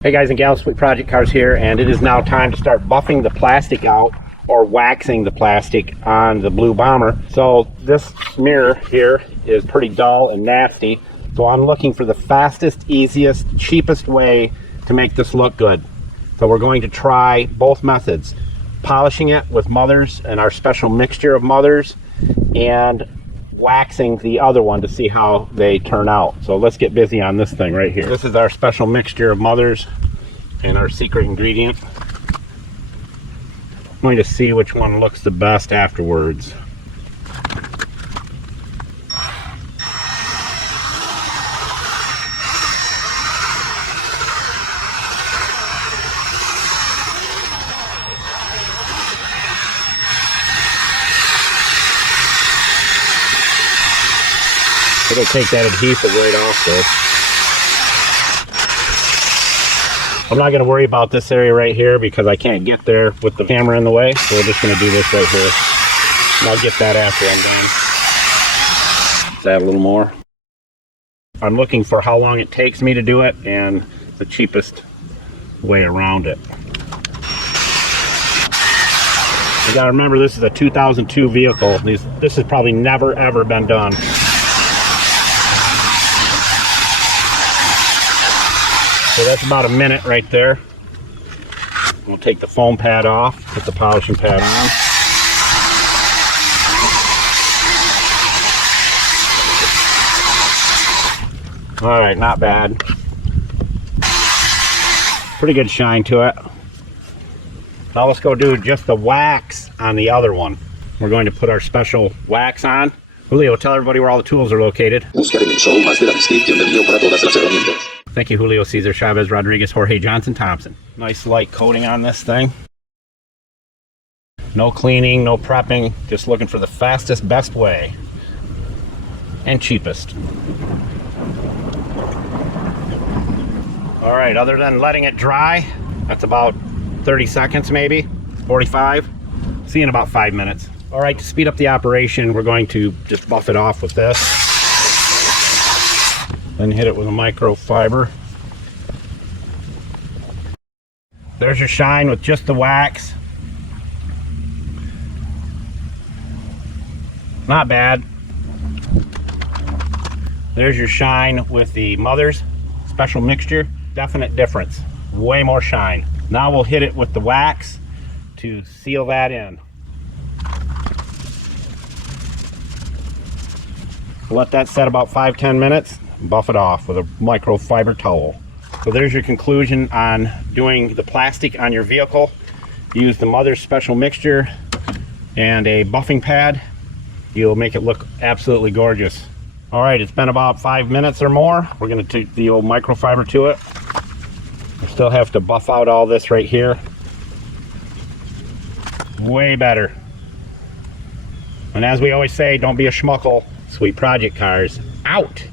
Hey guys and gals, Sweet Project Cars here, and it is now time to start buffing the plastic out or waxing the plastic on the Blue Bomber. So this smear here is pretty dull and nasty, so I'm looking for the fastest, easiest, cheapest way to make this look good. So we're going to try both methods, polishing it with Mothers and our special mixture of Mothers, and waxing the other one to see how they turn out. So let's get busy on this thing right here. This is our special mixture of Mothers and our secret ingredient. I'm going to see which one looks the best afterwards. It'll take that adhesive right off though. I'm not going to worry about this area right here because I can't get there with the camera in the way. So we're just going to do this right here. And I'll get that after I'm done. Let's add a little more. I'm looking for how long it takes me to do it and the cheapest way around it. You got to remember, this is a 2002 vehicle. This has probably never ever been done. So that's about a minute right there. We'll take the foam pad off, put the polishing pad on. All right, not bad. Pretty good shine to it. Now let's go do just the wax on the other one. We're going to put our special wax on. Julio, tell everybody where all the tools are located. Thank you, Julio, Cesar, Chavez, Rodriguez, Jorge, Johnson, Thompson. Nice light coating on this thing. No cleaning, no prepping, just looking for the fastest, best way. And cheapest. All right, other than letting it dry, that's about 30 seconds maybe, 45. See you in about 5 minutes. All right, to speed up the operation, we're going to just buff it off with this. Then hit it with a microfiber. There's your shine with just the wax. Not bad. There's your shine with the Mothers special mixture. Definite difference. Way more shine. Now we'll hit it with the wax to seal that in. Let that set about 5-10 minutes. Buff it off with a microfiber towel. So there's your conclusion on doing the plastic on your vehicle. Use the Mothers special mixture and a buffing pad. You'll make it look absolutely gorgeous. All right, it's been about 5 minutes or more. We're going to take the old microfiber to it. We still have to buff out all this right here. Way better. And as we always say, don't be a schmuckle. Sweet Project Cars out.